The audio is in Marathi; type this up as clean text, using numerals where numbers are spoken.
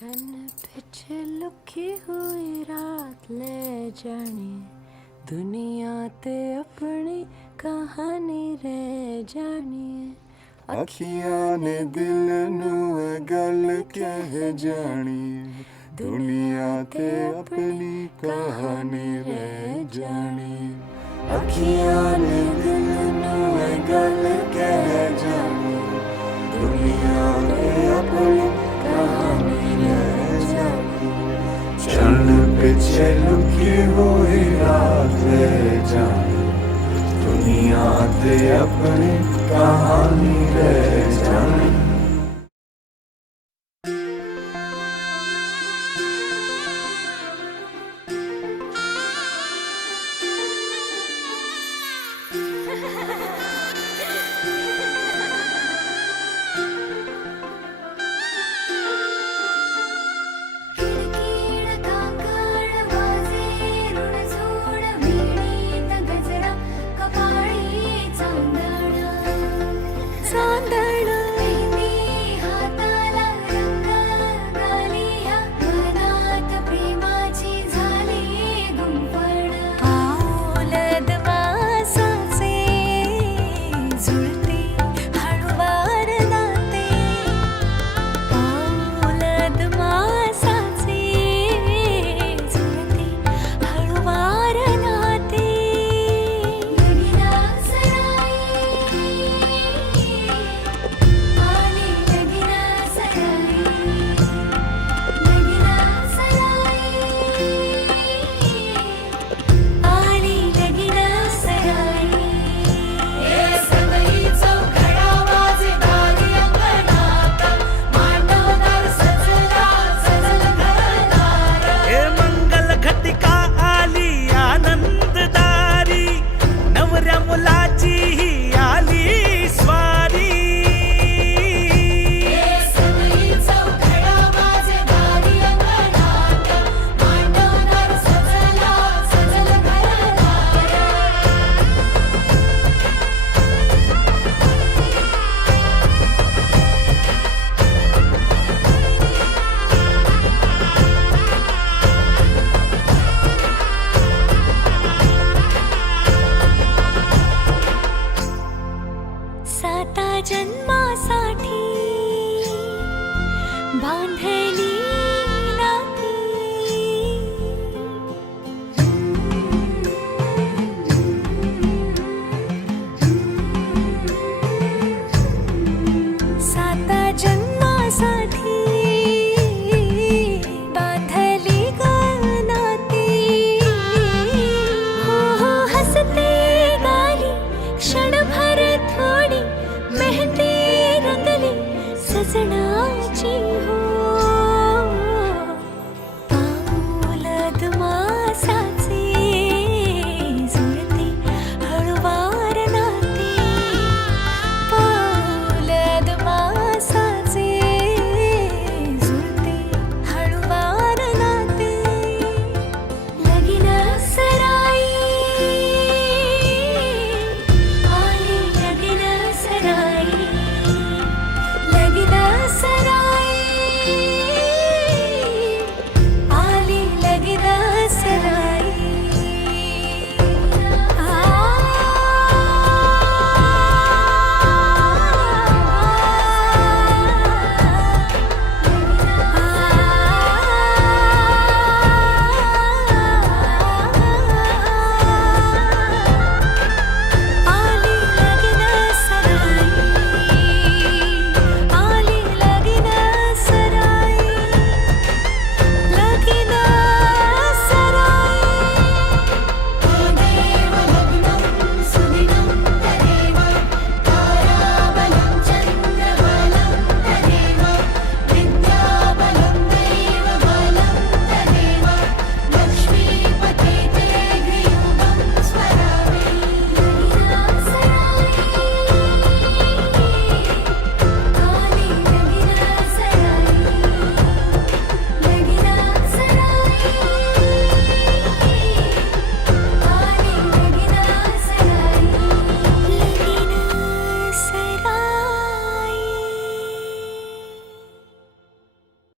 चन्न पिछे लुकी हुई रात ले जानी, दुनिया ते अपनी कहानी रह जानी। अखियां ने दिल नू ए गल कह जानी, दुनिया ते अपनी कहानी रह जानी। अखियां ने दिल नू ए गल कह जानी, दुनिया ते अपनी कहानी रह जानी। चन्न पिछे लुकी हुई रात ले जानी, दुनिया ते अपनी कहानी रह जानी।